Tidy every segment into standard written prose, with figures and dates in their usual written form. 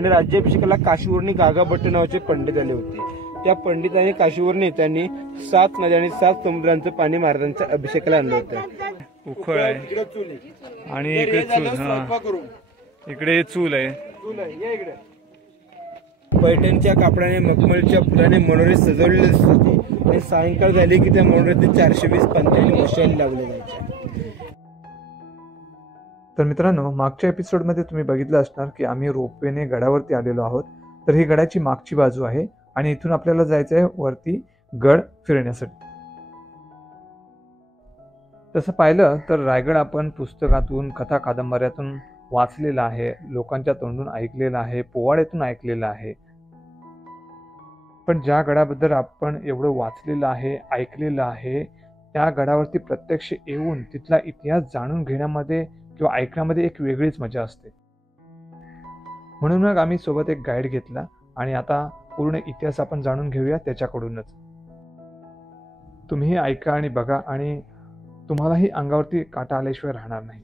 आणि राज्याभिषेकाला काशीवरून गागा भट्ट नावाचे पंडित आले होते। त्या पंडितांनी काशीवरून येताना 7 नद्या आणि 7 समुद्रांचं पाणी महाराजांच्या अभिषेकाला आणलं होतं। उखळ आहे आणि इकडे चूल, इकडे चूल आहे। पैठणच्या कापडाने मखमलच्या फुलाने मनोरे सजवलेले असते आणि सायंकाळ झाली की त्या मनोऱ्यात 420 पंथांनी मशाली लावल्या जायच्या। तर मित्रांनो, मागच्या एपिसोडमध्ये तुम्ही बघितलं असणार की आम्ही रोपवेने गडावरती आलेलो आहोत। तर ही गडाची मागची बाजू आहे आणि इथून आपल्याला जायचं आहे वरती गड फिरण्यासाठी। तसं पाहिलं तर रायगड आपण पुस्तकातून, कथा कादंबऱ्यातून वाचलेला आहे, लोकांच्या तोंडून ऐकलेला आहे, पोवाड्यातून ऐकलेला आहे। पण ज्या गडाबद्दल आपण एवढं वाचलेलं आहे, ऐकलेलं आहे, त्या गडावरती प्रत्यक्ष येऊन तिथला इतिहास जाणून घेण्यामध्ये किंवा ऐकण्यामध्ये एक वेगळीच मजा असते। म्हणून मग आम्ही सोबत एक गाईड घेतला आणि आता पूर्ण इतिहास आपण जाणून घेऊया त्याच्याकडूनच। तुम्ही ऐका आणि बघा आणि तुम्हालाही अंगावरती काटा आल्याशिवाय राहणार नाही।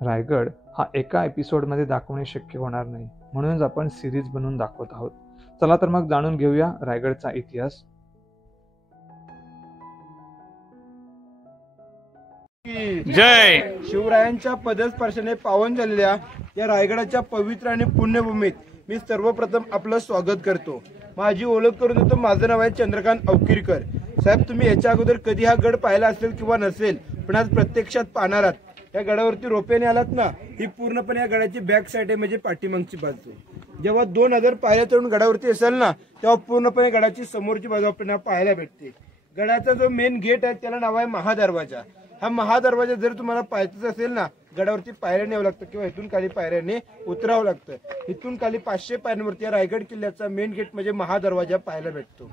रायगड हा एका एपिसोडमध्ये दाखवणे शक्य होणार नाही, म्हणूनच आपण सिरीज बनवून दाखवत आहोत। चला तर मग जाणून घेऊया रायगडचा इतिहास। जय शिवरायांच्या पदस्पर्शाने पावन झालेल्या या रायगडाच्या पवित्र आणि पुण्यभूमीत मी सर्वप्रथम आपलं स्वागत करतो। माझी ओळख करून देतो, माझं नाव आहे चंद्रकांत अवकिरकर। साहेब, तुम्ही याच्या अगोदर कधी हा गड पाहिला असेल किंवा नसेल, पण आज प्रत्यक्षात पाहणार आहात। या गडावरती रोप्याने आलात ना, ही पूर्णपणे या गडाची बॅक साइड आहे, म्हणजे पाठीमागची बाजू। जेव्हा 2000 पायऱ्या चढून गडावरती असेल ना, तेव्हा पूर्णपणे गडाची समोरची बाजू आपल्याला पाहायला भेटते। गडाचा जो मेन गेट आहे त्याला नाव आहे महादरवाजा। हा महादरवाजा जर तुम्हाला पाहायचं असेल ना, गडावरती पायऱ्याने यावं लागतं किंवा इथून खाली पायऱ्याने उतरावं लागतं। इथून खाली 500 पायऱ्यांवरती या रायगड किल्ल्याचा मेन गेट म्हणजे महादरवाजा पाहायला भेटतो।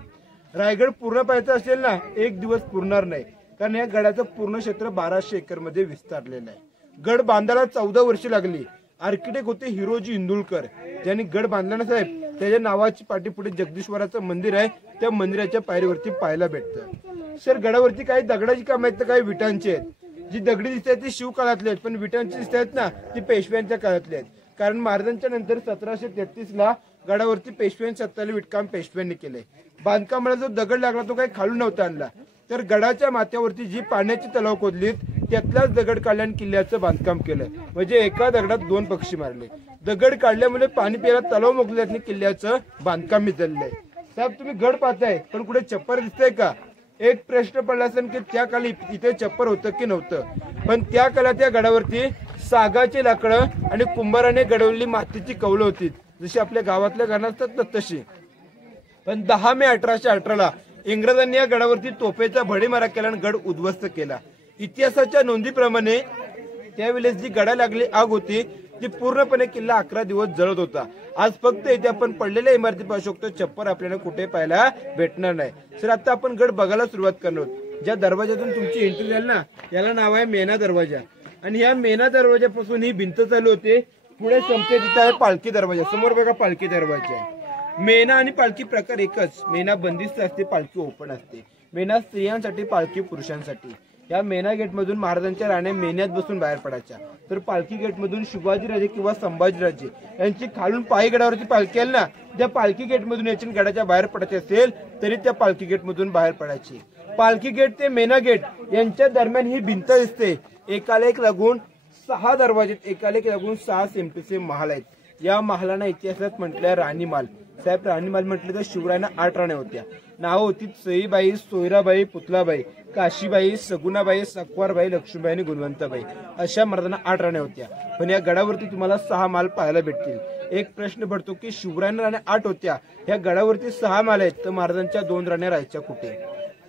रायगड पूर्ण पाहायचं असेल ना, 1 दिवस पुरणार नाही, कारण या गडाचं पूर्ण क्षेत्र 1200 एकर मध्ये विस्तारलेलं आहे। गड बांधायला 14 वर्षे लागली। आर्किटेक्ट होते हिरोजी इंदुलकर, ज्यांनी गड बांधला ना साहेब, त्याच्या नावाची पाठीपुढे जगदीश्वराचं मंदिर आहे, त्या मंदिराच्या पायरीवरती पाहायला भेटतं। सर, गडावरती काही दगडाची काम आहेत तर काही विटांची आहेत। जी दगडी दिसत आहेत ती शिव काळातली आहेत, पण विटांची दिसत आहेत ना ती पेशव्यांच्या काळातली आहेत। कारण महाराजांच्या नंतर 1733 गडावरती पेशव्यांनी सत्ताले विटकाम पेशव्यांनी केले। बांधकामाला जो दगड लागला तो काही खालून नव्हता आणला, तर गडाच्या माथ्यावरती जी पाण्याची तलाव खोदलीत त्यातलाच दगड काढल्या आणि किल्ल्याचं बांधकाम केलं। म्हणजे एका दगडात 2 पक्षी मारले। दगड काढल्यामुळे पाणी प्यायला तलाव मोकळे आणि किल्ल्याचं बांधकाम मिळालंय। साहेब, तुम्ही गड पाहताय, पण कुठे छप्पर दिसतंय का? एक प्रश्न पडला असेल की त्या काळी इथे छप्पर होतं की नव्हतं, पण त्या काळात या गडावरती सागाचे लाकडं आणि कुंभाराने घडवलेली मातीची कौलं होती, जशी आपल्या गावातल्या घरात असतात ना तशी। पण 10 मे 1818 इंग्रजांनी या गडावरती तोफेचा भडीमारा केला आणि गड उद्ध्वस्त केला। इतिहासाच्या नोंदीप्रमाणे त्यावेळेस जी गडा लागली आग होती ती पूर्णपणे किल्ला 11 दिवस जळत होता। आज फक्त इथे आपण पडलेल्या इमारती पाहू शकतो, छप्पर आपल्याला कुठे पाहायला भेटणार नाही। सर, आता आपण गड बघायला सुरुवात करणार आहोत। ज्या दरवाजातून तुमची एंट्री झाली ना, याला नाव आहे मेना दरवाजा, आणि या मेना दरवाजापासून ही भिंत चालू होते, पुढे संपते तिथे आहे पालखी दरवाजा। समोर बघा पालखी दरवाजा आहे। मेना आणि पालखी प्रकार एकच, मेना बंदिस्त असते, पालखी ओपन असते। मेना स्त्रियांसाठी, पालखी पुरुषांसाठी। या मेना गेट मधून महाराजांच्या राण्या मेन्यात बसून बाहेर पडायच्या, तर पालखी गेट मधून शिवाजीराजे किंवा संभाजीराजे यांची खालून पायी गडावरती पालखी आली ना, त्या पालखी गेट मधून याची गडाच्या बाहेर पडायचे असेल तरी त्या पालखी गेट मधून बाहेर पडायची। पालखी गेट ते मेना गेट यांच्या दरम्यान ही भिंत दिसते। एकाला एक लागून 6 दरवाजे, एकाला एक लागून 6 सेमटेचे महाल आहेत। या महालांना इतिहासात म्हटलंय राणीमाल। साहेब, राणीमाल म्हटलं तर शिवरायांना 8 राण्या होत्या। नाव होती सईबाई, सोयराबाई, पुतलाबाई, काशीबाई, सगुणाबाई, सकवारबाई, लक्ष्मीबाई आणि गुणवंताबाई, अशा महाराजांना 8 राण्या होत्या। पण या गडावरती तुम्हाला 6 माल पाहायला भेटतील। एक प्रश्न पडतो की शिवरायांना राण्या 8 होत्या, या गडावरती 6 माल आहेत, तर महाराजांच्या 2 राण्या राहायच्या कुठे?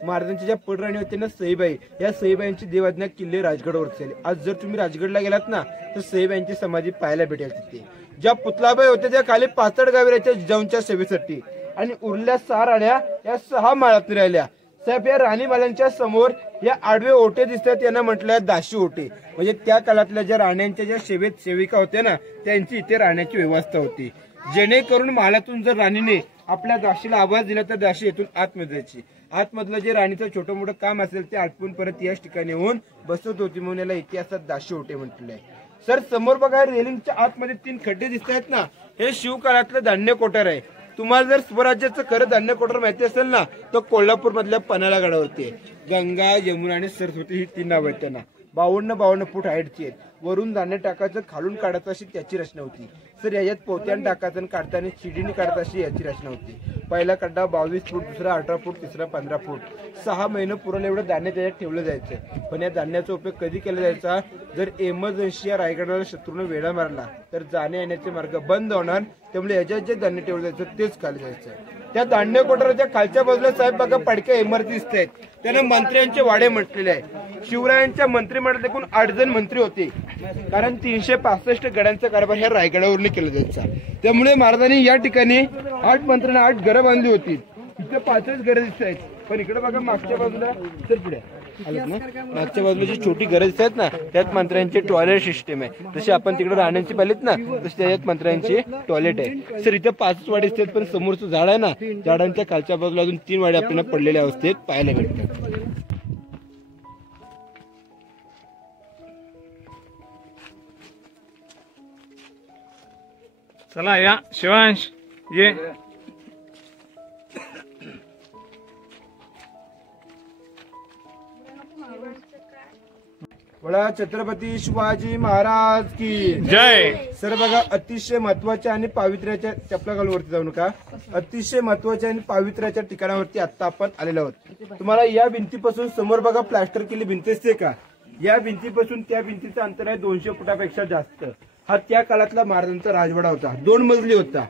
महाराजांच्या ज्या पडराणी होते ना सईबाई, या सईबाईंची देवाज्ञा किल्ले राजगडवरती आले। आज जर तुम्ही राजगडला गेलात ना, तर सईबाईंची समाधी पाहायला भेटेल तिथे। ज्या पुतलाबाई होत्या त्या खाली पाचड गावी राहायच्या जिजाऊंच्या सेवेसाठी, आणि उरल्या 6 राण्या या 6 माळात राहिल्या। साहेब, या राणीमालांच्या समोर या आडवे ओटे दिसतात, यांना म्हटलं दाशी ओटे, म्हणजे त्या काळातल्या ज्या राण्यांच्या ज्या सेविका होत्या ना, त्यांची इथे राहण्याची व्यवस्था होती, जेणेकरून मालातून जर राणीने आपल्या दाशीला आवाज दिला तर दाशी येथून आतमध्ये जायची। आतमधलं जे राणीचं छोटं मोठं काम असेल ते आटपून परत याच ठिकाणी येऊन बसत होती, म्हणून याला इतिहासात दाशी ओटे म्हटलेलं आहे। सर समोर बघा रेलिंगच्या आतमध्ये 3 खड्डे दिसत आहेत ना, हे शिवकाळातलं धान्य कोठार आहे. तुम्हाला जर स्वराज्याचं खरं धान्य कोठार माहिती असेल ना, तर कोल्हापूर मधल्या पन्हाळा गडावरती आहे. गंगा, यमुना आणि सरस्वती ही 3 नाव आहेत त्यांना. 52 फूट हाईटची आहेत. वरून धान्य टाकायचं, खालून काढायचं अशी त्याची रचना होती. सर याच्यात पोत्यान टाकायचं आणि काढताना शिडीने काढता अशी याची रचना होती. पहिला खड्डा 22 फूट, दुसरा 18 फूट, तिसरा 15 फूट. 6 महिने पुरण एवढं धान्य त्याच्यात ठेवलं जायचं. पण या धान्याचा उपयोग कधी केला जायचा, जर एमर्जन्सी या रायगडाला शत्रूने वेढा मारला तर जाण्या येण्याचे मार्ग बंद होणार. त्यामुळे याच्यात जे धान्य ठेवलं जायचं तेच खाल्लं जायचं. त्या धान्य कोठाराच्या खालच्या बाजूला साहेब बघा पडक्या इमारती दिसत आहेत. त्यांना मंत्र्यांचे वाडे म्हटलेले आहे. शिवरायांच्या मंत्रिमंडळात एकूण 8 जण मंत्री होते, कारण 365 गडांचा कारभार ह्या रायगडावरून केला जायचा. त्यामुळे महाराजांनी या ठिकाणी 8 मंत्र्यांना 8 घरं बांधली होती. इथे 5च घरं दिसत आहेत. पण इकडे बघा मागच्या बाजूला, तर पुढे आलं ना, मागच्या बाजूला जी छोटी घरं दिसत आहेत ना, त्यात मंत्र्यांचे टॉयलेट सिस्टम आहे. जशी आपण तिकडे राहण्याची पाहिलीत ना, तशी त्याच्यात मंत्र्यांची टॉयलेट आहे. सर इथे 5 वाडे दिसतात, पण समोरचं झाड आहे ना, झाडांच्या खालच्या बाजूला अजून 3 वाडे आपल्याला पडलेल्या अवस्थेत पाहायला भेटतात. चला या शिवांश ये. बोला छत्रपती शिवाजी महाराज की जय. सर बघा अतिशय महत्वाच्या आणि पावित्र्याच्या, चपला घालून जाऊ नका, अतिशय महत्वाच्या आणि पावित्र्याच्या ठिकाणावरती आता आपण आलेलो आहोत. तुम्हाला या भिंतीपासून समोर बघा प्लास्टर केली भिंत दिसते का, या भिंतीपासून त्या भिंतीचं अंतर आहे 200 फुटापेक्षा जास्त. हा त्या काळातला महाराजांचा राजवाडा होता. 2 मजली होता.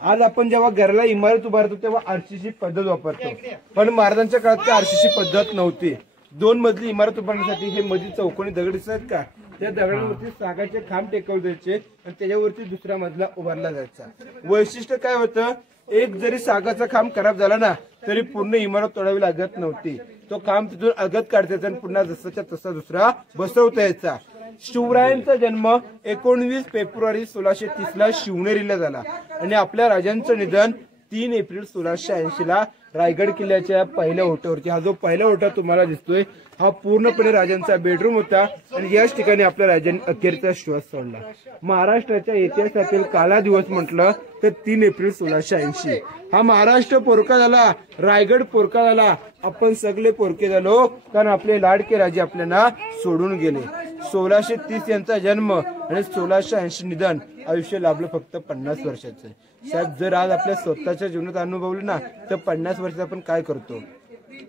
आज आपण जेव्हा घराला इमारत उभारतो तेव्हा आरसीसी पद्धत वापरतो, पण महाराजांच्या काळात ती आरसीसी पद्धत नव्हती. 2 मजली इमारत उभारण्यासाठी हे मजली चौकोनी दगड दिसतात का, त्या दगडावरती सागाचे खांब टेकवले जायचे आणि त्याच्यावरती दुसरा मजला उभारला जायचा. वैशिष्ट्य काय होतं, एक जरी सागाचा खांब खराब झाला ना तरी पूर्ण इमारत तोडावी लागत नव्हती. तो खांब तिथून अलगद काढता आणि पुन्हा जसाच्या तसा दुसरा बसवता यायचा. शिवरायांचा जन्म 19 फेब्रुवारी 1630 ला शिवनेरीला झाला आणि आपल्या राजांचं निधन 3 एप्रिल 1680 ला रायगड किल्ल्याच्या पहिल्या ओट्यावरती. हा जो पहिला ओटा तुम्हाला दिसतोय हा पूर्णपणे राजांचा बेडरूम होता आणि याच ठिकाणी आपल्या राजांनी अखेरचा श्वास सोडला. महाराष्ट्राच्या इतिहासातील काला दिवस म्हटलं तर 3 एप्रिल 1680. हा महाराष्ट्र पोरका झाला, रायगड पोरका झाला, आपण सगळे पोरके झालो, कारण आपले लाडके राजे आपल्याला सोडून गेले. 1630 यांचा जन्म आणि 1680 निधन. आयुष्य लाभलं फक्त 50 वर्षाचं. साहेब जर आज आपल्या स्वतःच्या जीवनात अनुभवलं ना तर 50 वर्षात आपण काय करतो,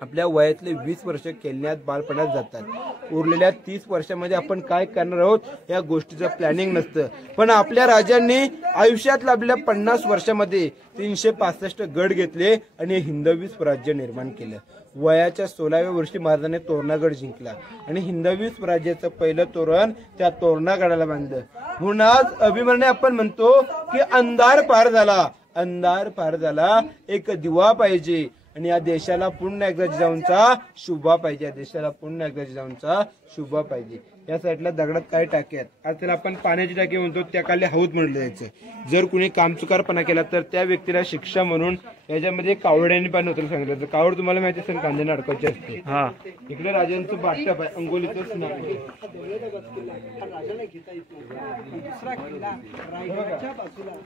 आपल्या वयातले 20 वर्ष खेळण्यात बालपणात जातात. उरलेल्या 30 वर्षामध्ये आपण काय करणार आहोत या गोष्टीचं प्लॅनिंग नसतं. पण आपल्या राजांनी आयुष्यात लाभलेल्या 50 वर्षामध्ये 365 गड घेतले आणि हिंदवी स्वराज्य निर्माण केलं. वयाच्या 16व्या वर्षी महाराजांनी तोरणागड जिंकला आणि हिंदवी स्वराज्याचं पहिलं तोरण त्या तोरणागडाला बांधलं. म्हणून आज अभिमानाने आपण म्हणतो की अंधार पार झाला, अंधार पार झाला, एक दिवा पाहिजे आणि या देशाला पुन्हा एकदा जिजाऊंचा शुभा पाहिजे, या देशाला पुन्हा एकदा जिजाऊंचा शुभा पाहिजे. या साईडला दगडात काय टाके आहेत, आज त्याला आपण पाण्याची टाकी म्हणतो, त्या खाली हौद म्हणलं जायचं. जर कुणी कामचुकारपणा केला तर त्या व्यक्तीला शिक्षा म्हणून याच्यामध्ये कावड्याने पाणी होतं सांगितलं. कावड तुम्हाला माहिती असेल कांद्याने अडकायची असते. हा इकडे राजांचं बाटप आहे, अंगोलीचं स्नान.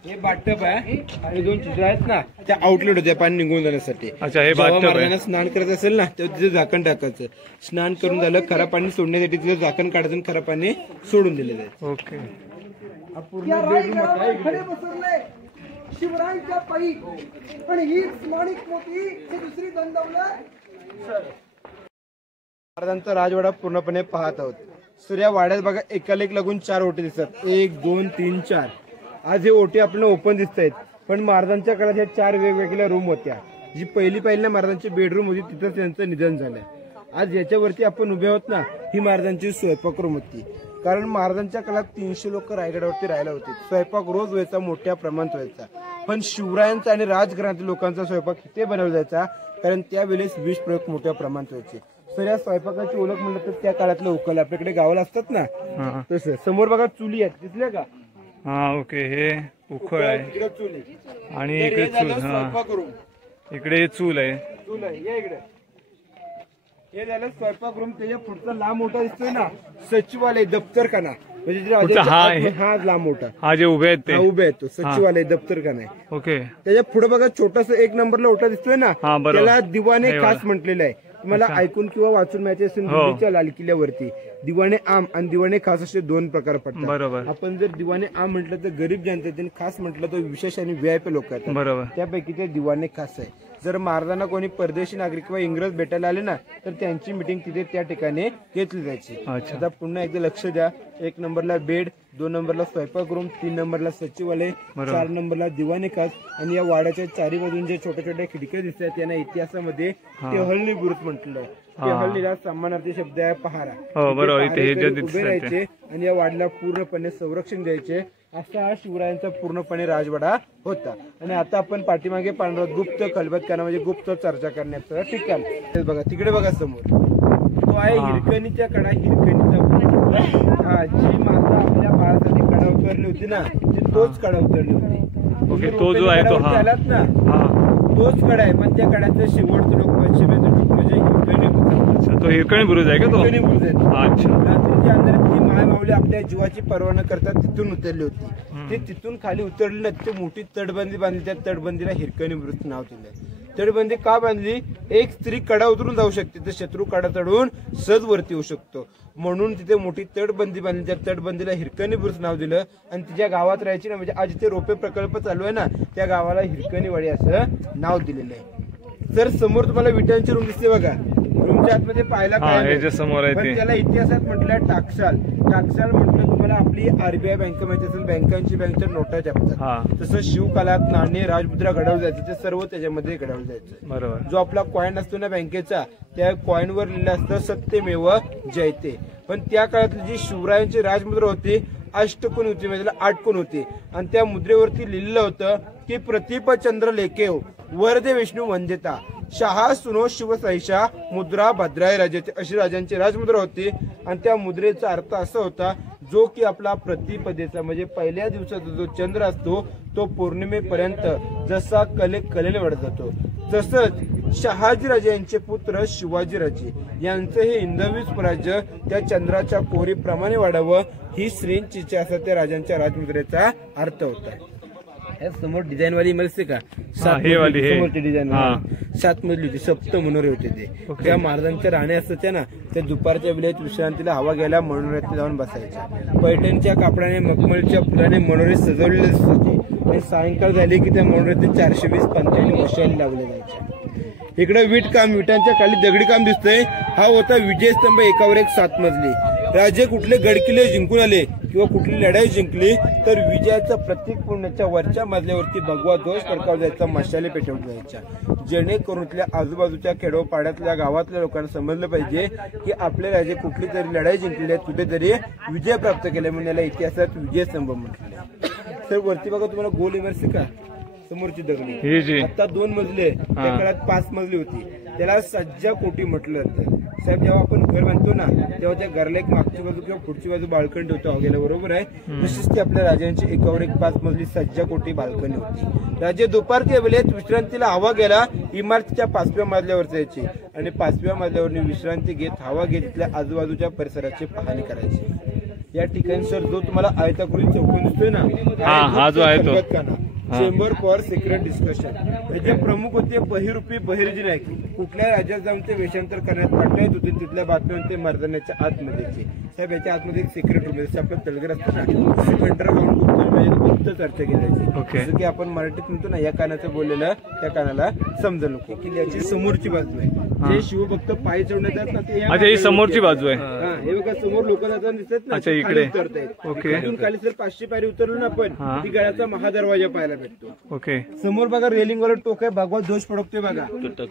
हे बाटप आहे आणि 2 चित्र आहेत ना त्या आउटलेट होत्या पाणी निघून जाण्यासाठी. महाराजांना स्नान करत असेल ना तेव्हा तिथे झाकण टाकायचं. स्नान करून झालं खरा पाणी सोडण्यासाठी तिथे झाकण काढायचं आणि खरं पाणी सोडून दिले जायचं. ओके. शिवरायांच्या पायी आणि ही स्मारक मोठी ही दुसरी दंडवलं. महाराजांचा राजवाडा पूर्णपणे पाहत आहोत. सूर्या वाड्यात बघा एकाला एक लागून 4 ओटे दिसतात. 1 2 3 4. आज हे ओटे आपल्याला ओपन दिसत आहेत, पण महाराजांच्या काळात ह्या 4 वेगवेगळ्या रूम होत्या. जी पहिली महाराजांची बेडरूम होती तिथं त्यांचं निधन झालं. आज याच्यावरती आपण उभे आहोत ना ही महाराजांची स्वयंपाक रूम होती, कारण महाराजांच्या काळात 300 लोक रायगडावरती राहायला होते. स्वयंपाक रोज व्हायचा, मोठ्या प्रमाणात व्हायचा. पण शिवरायांचा आणि राजघराण्यातील लोकांचा स्वयंपाक इथे बनवला जायचा, कारण त्यावेळेस विष प्रयोग मोठ्या प्रमाणात व्हायचे. तर या स्वयंपाकाची ओळख म्हणलं तर त्या काळातलं उकल आपल्याकडे गावाला असतात ना तसं. समोर बघा चुली आहेत, दिसल्या का? हा ओके. हे उखळ आहे इकडे चुली आणि इकडे चूल. स्वयंपाक रूम, इकडे चूल आहे. चूल आहे या इकडे. हे झालं स्वयंपाक रूम. त्याच्या पुढचा लांब मोठा दिसतोय ना सचिवालय, दप्तरखाना. म्हणजे जे राजाच्या हा लांब मोठा हा जे उभे आहेत ते उभे आहेत तो सचिवालय दप्तरखाना आहे. ओके. त्याच्या पुढे बघा छोटासा 1 नंबरला ओटा दिसतोय ना, त्याला दिवाने खास म्हटलेलं आहे. तुम्हाला ऐकून किंवा वाचून माहिती असेल दिल्लीच्या लाल किल्ल्यावरती दिवाने आम आणि दिवाने खास असे 2 प्रकार पडतात. बरोबर. आपण जर दिवाने आम म्हटलं तर गरीब जनतेचे, खास म्हटलं तर विशेष आणि व्हीआयपी लोक आहेत. बरोबर. त्यापैकी ते दिवाने खास आहे. जर महाराजांना कोणी परदेशी नागरिक किंवा इंग्रज भेटायला आले ना तर त्यांची मिटिंग तिथे त्या ठिकाणी घेतली जायची. आता पुन्हा एकदा लक्ष द्या. 1 नंबरला बेड, 2 नंबरला स्वयंपाक रूम, 3 नंबरला सचिवालय, 4 नंबरला दिवाने खास आणि या वाड्याच्या चारी बाजून जे छोट्या छोट्या खिडक्या दिसतात त्यांना इतिहासामध्ये टेहळणी बुरुज म्हटलेलं आहे. टेहळणीला सन्मानार्थी शब्द आहे पहारा. उभे राहायचे आणि या वाड्याला पूर्णपणे संरक्षण द्यायचे. असा हा शिवरायांचा पूर्णपणे राजवाडा होता. आणि आता आपण पाठीमागे पांढरा गुप्त खलबतखाना म्हणजे गुप्त चर्चा करण्याचं ठिकाण बघा. तिकडे बघा समोर तो आहे हिरकणीच्या कडा. हिरकणीचा जी माता आपल्या बाळासाठी कडा उतरली होती ना ती तोच कडा उतरली होती. तो जो आहे तो आलात ना तोच कडा आहे. पण त्या कड्याचं शेवटचं टोक पश्चिमेचं टोक म्हणजे हिरकणी. तो हिरकणी बुरुज आहे का तो? हिरकणी बुरुज आहे. अच्छा. रात्रीच्या अंधारात ती माय माऊली आपल्या जीवाची पर्वा न करता तिथून उतरली होती. ते तिथून खाली उतरली ना तिथे मोठी तटबंदी बांधली. त्या तटबंदीला हिरकणी बुरुज नाव दिलं. तटबंदी का बांधली? एक स्त्री कडा उतरून जाऊ शकते तर शत्रू कडा चढून सहज वरती येऊ शकतो म्हणून तिथे मोठी तटबंदी बांधली. त्या तटबंदीला हिरकणी बुरुज नाव दिलं. आणि तिच्या गावात राहायची ना म्हणजे आज जिथे रोपे प्रकल्प चालू आहे ना त्या गावाला हिरकणीवाडी असं नाव दिलेलं आहे. जर समोर तुम्हाला विटांची रूम दिसते बघा. रूमच्या आतमध्ये पाहायला काय समोर आहे पण त्याला इतिहासात म्हटलं टाकसाल. टाकसाल म्हटलं तुम्हाला आपली आरबीआय बँक माहिती असेल. बँकांची बँकच्या नोटा छापतात. तसं शिवकालात नाणे राजमुद्रा घडवलं जायचं ते सर्व त्याच्यामध्ये घडवलं जायचं. बरोबर. जो आपला कॉइन असतो ना बँकेचा त्या कॉइनवर लिहिलं असतं सत्यमेव जयते. पण त्या काळातली जी शिवरायांची राजमुद्रा होती अष्टकोनी होती म्हणजे 8 कोन होती. आणि त्या मुद्रेवरती लिहिलं होतं की प्रतिप चंद्र लेखेव वरदे विष्णू वंदिता शहा सुनो शिवसाईशा मुद्रा भद्राय राजाची अशी राजांची राजमुद्रा होती. आणि त्या मुद्रेचा अर्थ असा होता जो की आपला प्रतिपदेचा म्हणजे पहिल्या दिवसाचा जो चंद्र असतो तो पौर्णिमेपर्यंत जसा कलेने वाढत जातो तसंच शहाजीराजे यांचे पुत्र शिवाजीराजे यांचं हे हिंदवी स्वराज्य त्या चंद्राच्या कोरीप्रमाणे वाढावं ही श्रेंचीची असा त्या राजांच्या राजमुद्रेचा अर्थ होता. समोर डिझाईन वाली इमारत का समोरची डिझाईन 7 मजली होती. 7 मनोरे होते ते. त्या महाराजांच्या राण्या असतात ना त्या दुपारच्या वेळेत विश्रांतीला हवा घ्यायला मनोऱ्यात जाऊन बसायच्या. पैठणच्या कापडाने मखमलच्या फुलाने मनोरे सजवलेले असते. आणि सायंकाळ झाली की त्या मनोऱ्यात 420 पंचायती मशाली लावल्या जायच्या. इकडे विटांच्या खाली दगडी काम दिसतंय. हा होता विजयस्तंभ एकावर एक 7 मजली. राजे कुठले गडकिल्ले जिंकून आले किंवा कुठली लढाई जिंकली तर विजयाचं प्रतीक पुण्याच्या वरच्या मजल्यावरती भगवा ध्वज फडकावला जायचा. मशाले पेटवल्या जायच्या जेणेकरून इथल्या आजूबाजूच्या खेडोपाड्यातल्या गावातल्या लोकांना समजलं पाहिजे की आपले राजे कुठली तरी लढाई जिंकली आहे कुठेतरी विजय प्राप्त केले म्हणून याला इतिहासात विजयस्तंभ म्हटले. तर वरती बघा तुम्हाला गोल इमारत का समोरची दगडी आता 2 मजले त्या काळात 5 मजली होती. त्याला सज्जा कोटी म्हटलं जातं. साहेब जेव्हा आपण घर बांधतो ना तेव्हा त्या घराला एक मागची बाजू किंवा पुढची बाजू बाल्कनी ठेवतो गेला बरोबर आहे. तशीच ती आपल्या राजांची एकावर एक 5 मजली सज्जा कोटी बाल्कनी होती. राजे दुपारच्या वेळेत विश्रांतीला हवा गेला इमारतीच्या 5व्या मजल्यावर जायची आणि 5व्या मजल्यावर विश्रांती घेत हवा घेत तिथल्या आजूबाजूच्या परिसराची पाहणी करायची. या ठिकाणी सर जो तुम्हाला आयताकृती चौकोन दिसतोय ना हा जो आहे तो चेंबर फॉर सिक्रेट डिस्कशन. त्याचे प्रमुख होते बहिरूपी बहिर्जी नाईक. कुठल्या राज्यात जाऊन ते वेषांतर करण्यात पाठवत होते तिथल्या बातम्या ते मर्दानाच्या आतमध्येचे. साहेब याच्या आतमध्ये एक सिक्रेट रूम जसं आपलं तलगर असतं ना गुप्त चर्चा केली जायची. जसं की आपण मराठीत म्हणतो ना या कानाचं बोललेलं त्या कानाला समजा नको. किल्ल्याची समोरची बाजू आहे जे शिवभक्त पायी चढण्यात जात ना ते समोरची बाजू आहे. हे बघा समोर लोक जाताना दिसत ना इकडे उतरतायत. खाली जर 500 पायरी उतरलो ना आपण ती गडाचा महादरवाजा पाहायला भेटतो. समोर बघा रेलिंग वर टोक आहे भगवा ध्वज फडकतोय बघा.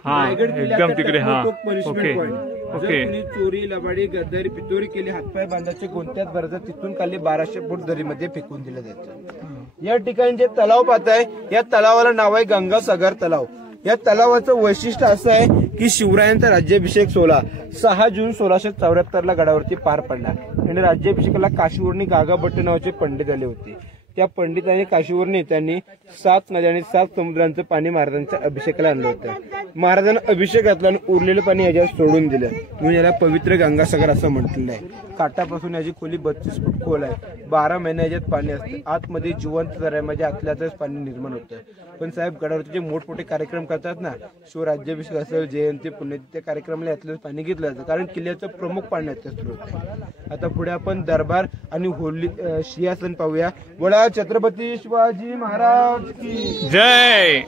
रायगड किल्ल्यात पनिशमेंट पॉईंट. जर कोणी चोरी लबाडी गद्दारी पितोरी केली हातपाय बांधाचे कोणत्याच गरजा तिथून खाली 1200 फूट दरीमध्ये फेकून दिलं जायचं. या ठिकाणी जे तलाव पाहताय या तलावाला नाव आहे गंगासागर तलाव. या तलावाचं वैशिष्ट्य असं आहे की शिवरायांचा राज्याभिषेक सोहळा 6 जून 1674 गडावरती पार पडला आणि राज्याभिषेकाला काशीवरणी गागा भट्ट नावाचे पंडित आले होते. त्या पंडितांनी काशीवरून त्यांनी 7 नद्या आणि 7 समुद्रांचं पाणी महाराजांच्या अभिषेकाला आणलं होतं. महाराजांना अभिषेक घातला आणि उरलेलं पाणी याच्यात सोडून दिलं म्हणून याला पवित्र गंगासागर असं म्हटलेलं आहे. काठापासून याची खोली 32 फूट खोल आहे. 12 महिने याच्यात पाणी असतं. आतमध्ये जिवंत जर आहे म्हणजे आतल्यातच पाणी निर्माण होतं. पण साहेब गडावरचे जे मोठमोठे कार्यक्रम करतात ना, शिवराज्याभिषेक असेल, जयंती, पुण्यतिथी, त्या कार्यक्रमाला यातलं पाणी घेतलं जातं कारण किल्ल्याचं प्रमुख पाण्याचं स्रोत आहे. आता पुढे आपण दरबार आणि होली सिंहासन पाहूया. बोला छत्रपती शिवाजी महाराज की जय.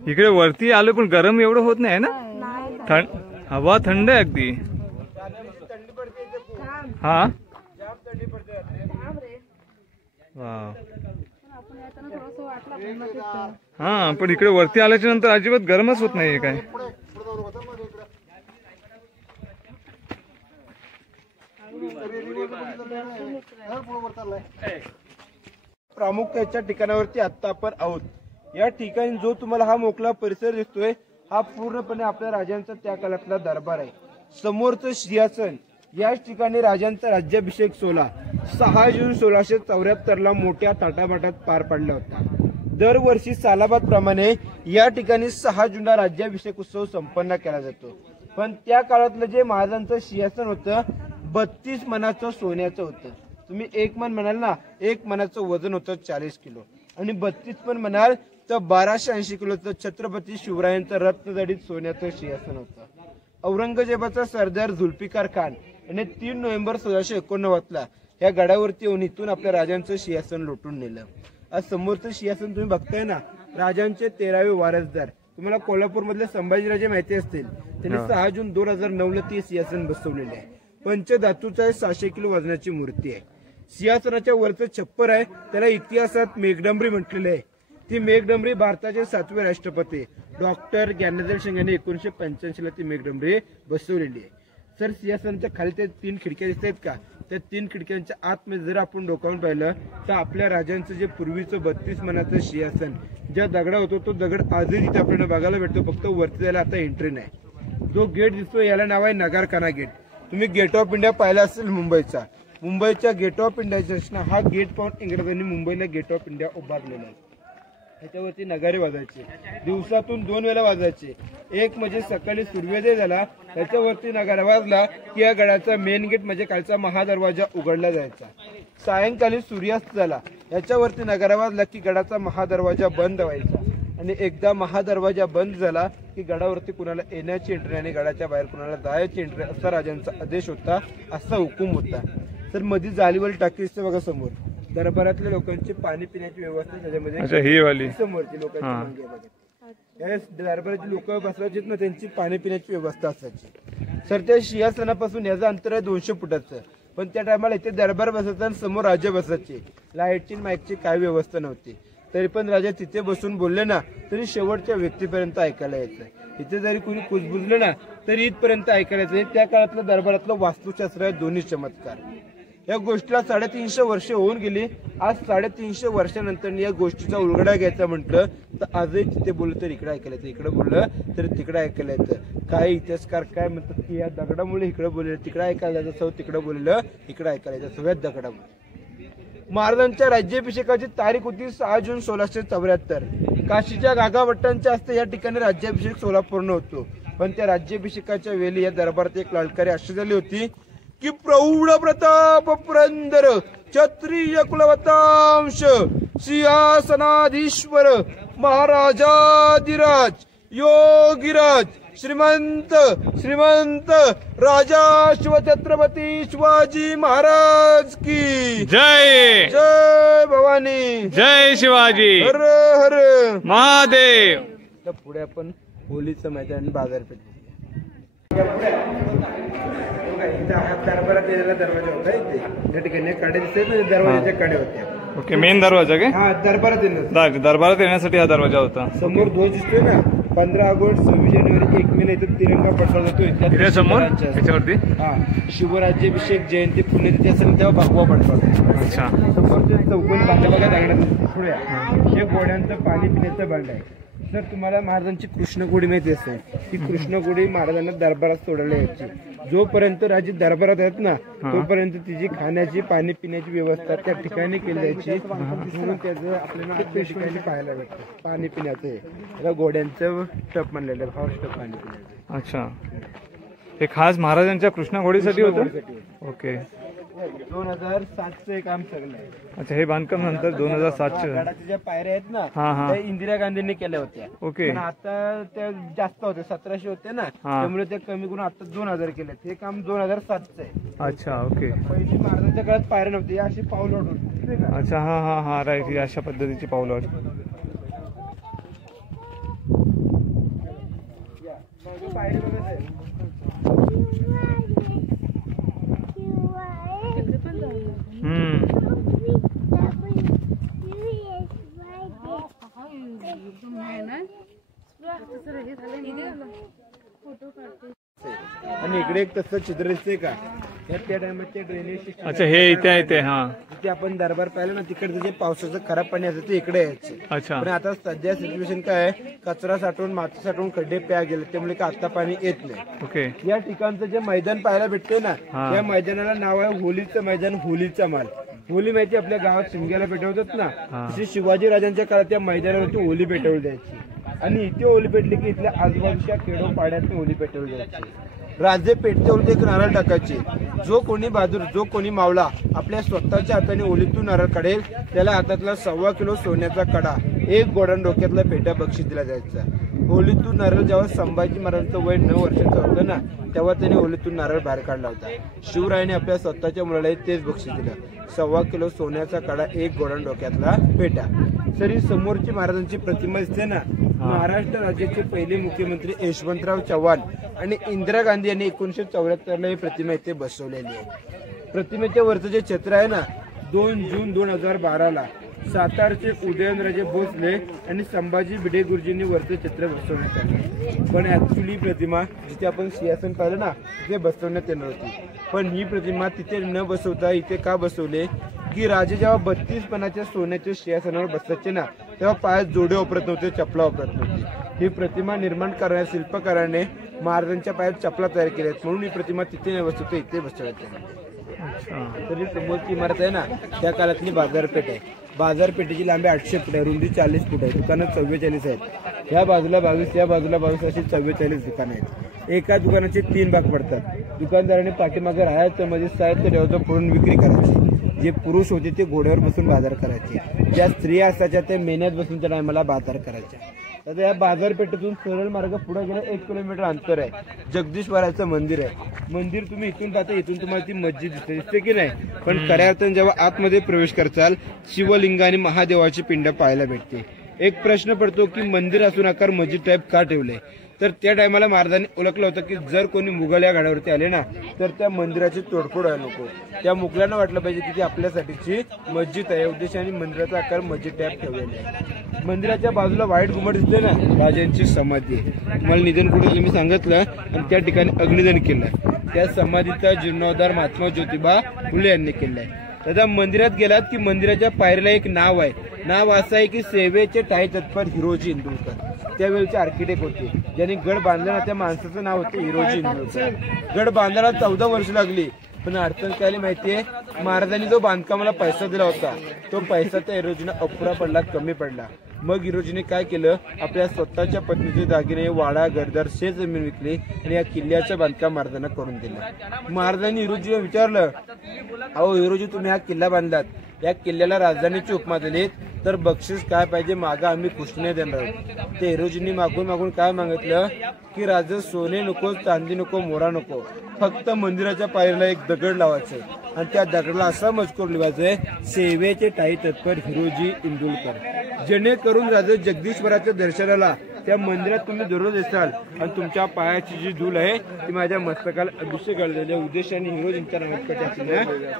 इकडे वरती आलो पण गरम एवढं होत नाही ना, हवा थंड आहे अगदी. हा हा पण इकडे वरती आल्याच्या नंतर अजिबात गरमच होत नाहीये काय. प्रामुख्याच्या ठिकाणावरती आता आपण आहोत. या ठिकाणी जो तुम्हाला हा मोकळा परिसर दिसतोय हा पूर्णपणे आपल्या राजांचा त्या काळातला दरबार आहे. समोरचं सिंहासन, याच ठिकाणी राजांचा राज्याभिषेक सोहळा 6 जून 1674 मोठ्या थाटामाटात पार पडला होता. दरवर्षी सालाबाद प्रमाणे या ठिकाणी 6 जूनला राज्याभिषेक उत्सव संपन्न केला जातो. पण त्या काळातलं जे महाराजांचं सिंहासन होतं 32 मणाचं सोन्याचं होतं. तुम्ही 1 मन म्हणाल ना, 1 मणाचं वजन होतं 40 किलो आणि 32 पण म्हणाल तर 1280 किलोचं छत्रपती शिवरायांचं रत्नजडित सोन्याचं सिंहासन होतं. औरंगजेबाचा सरदार जुल्फिकार खान याने 3 नोव्हेंबर 1689 या गडावरती येऊन इथून आपल्या राजांचं सिंहासन लुटून नेलं. आज समोरचं सिंहासन तुम्ही बघताय ना, राजांचे 13वे वारसदार, तुम्हाला कोल्हापूर मधले संभाजीराजे माहिती असतील, त्यांनी 6 जून 2009 ला ते सिंहासन बसवलेले आहे. पंचधातूचा 600 किलो वजनाची मूर्ती आहे. सिंहासनाच्या वरचं छप्पर आहे, त्याला इतिहासात मेघडंबरी म्हटलेलं आहे. ती मेघडंबरी भारताचे 7वे राष्ट्रपती डॉक्टर ज्ञानेंद्र सिंग यांनी 1985 ला ती मेघडंबरी बसवलेली आहे. सर सिंहासनाच्या खाली ते 3 खिडक्या दिसत आहेत का, त्या 3 खिडक्यांच्या आतमध्ये जर आपण डोकावून पाहिलं तर आपल्या राजांचं जे पूर्वीचं 32 मणाचं सिंहासन ज्या दगडा होतो तो दगड आजही तिथे आपल्याला बघायला भेटतो. फक्त वरती जायला आता एंट्री नाही. जो गेट दिसतो याला नाव आहे नगारखाना गेट. तुम्ही गेट ऑफ इंडिया पाहिला असेल मुंबईचा, मुंबईच्या गेट ऑफ इंडिया हा गेट पाहून इंग्रजांनी मुंबईला गेट ऑफ इंडिया उभारलेला आहे. त्याच्यावरती नगारे वाजायचे, दिवसातून 2 वेळा वाजायचे. एक म्हणजे सकाळी सूर्योदय झाला त्याच्यावरती नगारा वाजला की या गडाचा मेन गेट म्हणजे खालचा महादरवाजा उघडला जायचा. सायंकाळी सूर्यास्त झाला याच्यावरती नगारा वाजला की गडाचा महादरवाजा बंद व्हायचा आणि एकदा महादरवाजा बंद झाला की गडावरती कुणाला येण्याची एंट्री आणि गडाच्या बाहेर कुणाला जायची एंट्री असा राजांचा आदेश होता, असा हुकूम होता. तर मध्ये जालीवाली टाकी दिसते बघा समोर, दरबारातल्या लोकांची पाणी पिण्याची व्यवस्था त्याच्यामध्ये समोरची लोकांची मागे बघा, दरबाराची लोक बसवायची ना त्यांची पाणी पिण्याची व्यवस्था असायची. सर त्या सिंहासनापासून याचं अंतर आहे 200 फुटाचं. पण त्या टायमाला इथे दरबार बसायचा आणि समोर राजा बसायचे. लाईटची माईकची काय व्यवस्था नव्हती. तरी पण राजा तिथे बसून बोलले ना तरी शेवटच्या व्यक्तीपर्यंत ऐकायला यायचं. इथे जरी कुणी कुजबुजलं ना तरी इथपर्यंत ऐकायला यायचं. त्या काळातलं दरबारातलं वास्तुशास्त्र आहे दोन्ही चमत्कार. या गोष्टीला 350 वर्ष होऊन गेली. आज 350 वर्षानंतर या गोष्टीचा उलगडा घ्यायचा म्हटलं तर आजही तिथे बोललं तर इकडे ऐकायला येतं, इकडे बोललं तर तिकडे ऐकायला येतं. काही इतिहासकार काय म्हणतात की या दगडामुळे इकडे बोललेलं तिकडे ऐकायला जायचं, तिकडे बोललेलं इकडे ऐकायला जायचं, सगळ्यात दगडामुळे. महाराजांच्या राज्याभिषेकाची तारीख होती 6 जून 1674. काशीच्या गागाभट्टांच्या हस्ते या ठिकाणी राज्याभिषेक सोहळा पूर्ण होतो. पण त्या राज्याभिषेकाच्या वेळी या दरबारात एक ललकारी अशी झाली होती की प्रौढ प्रताप पुरंदर क्षत्रिय कुलवतांश सिंहासनाधीश्वर महाराजाधिराज योगीराज श्रीमंत राजा शिवछत्रपती शिवाजी महाराज की जय. जय भवानी, जय शिवाजी, हर हर महादेव. तर पुढे आपण होलीचं मैदान बाजारपेठ दरबारात गेलेला दरवाजा होता. इथे त्या ठिकाणी कडे दिसते दरवाजाच्या कडे होत्या. ओके, मेन दरवाजा काय? हा, दरबारात येण्यासाठी हा दरवाजा होता. समोर ध्वज दिसतोय ना, 15 ऑगस्ट 26 जानेवारी 1 मे इथे तिरंगा पडला जातो. समोर त्याच्यावरती हा शिवराज्याभिषेक जयंती पुण्यतिथी असेल तेव्हा भगवा पडतो. अच्छा, समोर ते चौकोनी बांधा बघा दगडात पुढे हे घोड्यांचं पाणी पिण्याचं भांड आहे. सर तुम्हाला महाराजांची कृष्णकोडी माहिती असेल, ती कृष्णकोडी महाराजांना दरबारात सोडवली यायची. जोपर्यंत राजे दरबारात आहेत ना तोपर्यंत तिची खाण्याची पाणी पिण्याची व्यवस्था त्या ठिकाणी केली जायची. म्हणून त्याचं आपल्याला त्या ठिकाणी पाहायला भेटतं पाणी पिण्याचं. आता घोड्यांचं टप म्हणलेलं आहे, हॉर्स टप पाणी पिण्याचं. अच्छा, हे खास महाराजांच्या कृष्णा घोडीसाठी होतं. ओके, 2007चं हे काम सगळं आहे. अच्छा, हे बांधकाम नंतर 2007चे. गडाच्या ज्या पायऱ्या आहेत ना हा हा, त्या इंदिरा गांधींनी केल्या होत्या. ओके. पण आता त्या जास्त होत्या, 1700 होते ना, त्यामुळे ते कमी करून आता 2000 केले. हे काम 2007चं आहे. अच्छा, ओके. पहिली महाराजांच्या काळात पायऱ्या नव्हती, अशी पाऊल होती. अच्छा, हा हा हा, राईट. अशा पद्धतीची पावलं. पायरी बघत आहे. आणि इकडे एक तसं चित्र दिसतंय का, त्या टायमाचे ड्रेनेज सिस्टम. अच्छा, हे इथे आहे ते. हा, जिथे आपण दरबार पाहिलं ना तिकडे जे पावसाचं खराब पाणी असतं ते इकडे यायचे. अच्छा. पण आता सध्या सिच्युएशन काय आहे, कचरा साठवून माती साठवून खड्डे प्या गेले, त्यामुळे का आता पाणी येत नाही. ओके. या ठिकाणचं जे मैदान पाहायला भेटते ना, या मैदानाला नाव आहे होलीचं मैदान, होलीचा माल. होली माहिती आपल्या गावात शिमग्याला पेटवतात ना, तशी शिवाजी राजांच्या काळात त्या मैदानावरती होली पेटवली जायची. आणि इथे होली पेटली की इथल्या आजूबाजूच्या खेडोपाड्यात होली पेटवली जायची. राजे पेटते होते एक नारळ टाकायचे. जो कोणी बहादूर, जो कोणी मावळा आपल्या स्वतःच्या हाताने ओलीतून नारळ काढेल त्याला हातातला 1.25 किलो सोन्याचा कडा, एक गोडान डोक्यातला पेटा बक्षीस दिला जायचा. होलीतून नारळ जेव्हा संभाजी महाराजांचं वय 9 वर्षाचं होतं ना तेव्हा त्याने होलीतून नारळ बाहेर काढला होता. शिवरायाने आपल्या स्वतःच्या मुलाला तेच बक्षीस दिलं, 1.25 किलो सोन्याचा कडा, एक गोडान डोक्यातला पेटा. तरी समोरची महाराजांची प्रतिमा दिसते ना, महाराष्ट्र राज्याचे पहिले मुख्यमंत्री यशवंतराव चव्हाण आणि इंदिरा गांधी यांनी 1974 ला ही प्रतिमा इथे बसवलेली आहे. प्रतिमेच्या वरचं जे चित्र आहे ना, 2 जून 2012 ला सातारचे उदयनराजे भोसले आणि संभाजी भिडे गुरुजींनी वरचं चित्र बसवण्यात आलं. पण ऍक्च्युली प्रतिमा जिथे आपण सिंहासन पाहिलं ना तिथे बसवण्यात येणार होती. पण ही प्रतिमा तिथे न बसवता इथे का बसवले की राजे जेव्हा 32 पणाच्या सोन्याच्या सिंहासनावर बसायचे ना तेव्हा पायात जोडे वापरत नव्हते, चपला वापरत नव्हती. ही प्रतिमा निर्माण करणाऱ्या शिल्पकाराने महाराजांच्या पायात चपला तयार केल्या आहेत, म्हणून ही प्रतिमा तिथे न बसवता इथे बसवण्यात आली. तरी समोरची इमारत आहे ना त्या काळातली बाजारपेठ आहे. बाजारपेठेची लांबी 800 फूट आहे, रुंदी 40 फूट आहे, दुकानं 44 आहेत. या बाजूला 22, या बाजूला 22 अशी 44 दुकानं आहेत. एका दुकानाचे 3 भाग पडतात. दुकानदाराने पाठीमागे राहायचं म्हणजे साहित्य ठेवायचं, पुरून विक्री करायची. जे पुरुष होते ते घोड्यावर बसून बाजार करायचे, ज्या स्त्रिया असायच्या त्या मेन्यात बसून त्या टायमाला बाजार करायच्या. आता या बाजारपेठेतून सरळ मार्ग पुढे गेला 1 किलोमीटर अंतर आहे, जगदीश्वराचं मंदिर आहे. मंदिर तुम्ही इथून पाहता, इथून तुम्हाला ती मस्जिद दिसते की नाही, पण खऱ्या अर्थाने जेव्हा आतमध्ये प्रवेश करचाल शिवलिंग आणि महादेवाची पिंड पाहायला भेटते. एक प्रश्न पडतो की मंदिर असून आकार मस्जिद टाईप का ठेवले, तर त्या टायमाला महाराजांनी ओळखलं होतं की जर कोणी मुघल या गडावरती आले ना तर त्या मंदिराची तोडफोड व्हायला नको. त्या मुघलांना वाटलं पाहिजे की ती आपल्यासाठीची मस्जिद आहे, उद्देशाने मंदिराचा आकार मस्जिद टाईप ठेवलेला आहे. मंदिराच्या बाजूला व्हाईट घुमट दिसते ना, राजांची समाधी आहे. मला निधन कुठे मी सांगितलं आणि त्या ठिकाणी अग्निदान केलं. त्या समाधीचा जीर्णोद्धार महात्मा ज्योतिबा फुले यांनी केलाय. दादा मंदिरात गेलात की मंदिराच्या पायरीला एक नाव आहे. नाव असं आहे की सेवेचे टाय तत्पर हिरोजी इंदुलकर. त्यावेळेचे आर्किटेक्ट होते, ज्यांनी गड बांधला ना त्या माणसाचं नाव होतं हिरोजी इंदुलकर. गड बांधायला 14 वर्ष लागली, पण अडचण काय माहितीये, महाराजांनी जो बांधकामाला पैसा दिला होता तो पैसा त्या हिरोजीने अपुरा पडला, कमी पडला. मग हिरोजीने काय केलं, आपल्या स्वतःच्या पत्नीचे दागिने, वाडा, घरदार, शेत जमीन विकली आणि या किल्ल्याचं बांधकाम महाराजांना करून दिलं. महाराजांनी हिरोजीला विचारलं, अहो हिरोजी तुम्ही हा किल्ला बांधलात, या किल्ल्याला राजधानीची उपमा दिलीत, तर बक्षीस काय पाहिजे मागा, आम्ही कृष्ण देणार आहोत. ते हिरोजींनी मागून मागून काय मागितलं की राजा सोने नको, चांदी नको, मोरा नको, फक्त मंदिराच्या पायरीला एक दगड लावायचं आणि त्या दगडाला असा मजकूर लिहायचंय, सेवेचे टाई तत्पर हिरोजी इंदुलकर. जेणेकरून राजा जगदीश्वराच्या दर्शनाला त्या मंदिरात तुम्ही दररोज असाल आणि तुमच्या पायाची जी धूल आहे ती माझ्या मस्तकाला अभिषेक घाललेल्या उद्देशाने हिरोजींच्या नावात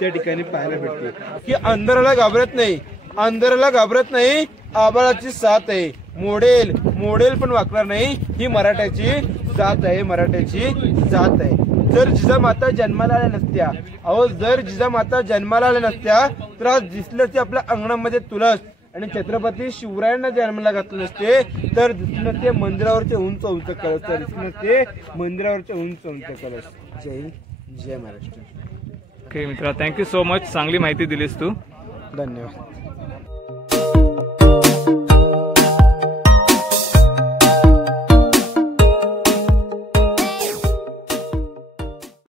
त्या ठिकाणी पाहायला भेटते. की अंधाराला घाबरत नाही, अंधाराला घाबरत नाही, आबाळाची साथ आहे, मोडेल मोडेल पण वाकणार नाही, ही मराठ्याची जात आहे, मराठ्याची जात आहे. जर जिजामाता जन्माला आल्या नसत्या, अहो जर जिजामाता जन्माला आल्या नसत्या तर आज दिसलं ते आपल्या अंगणामध्ये तुळस आणि छत्रपती शिवरायांना जन्माला घातलं नसते तर दिसलं नसते मंदिरावरचे उंच उंच कलश, तर दिसलं नसते मंदिरावरचे उंच उंच कलश. जय हिंद, जय महाराष्ट्र. ओके मित्रा, थँक्यू सो मच. चांगली माहिती दिलीस तू. धन्यवाद.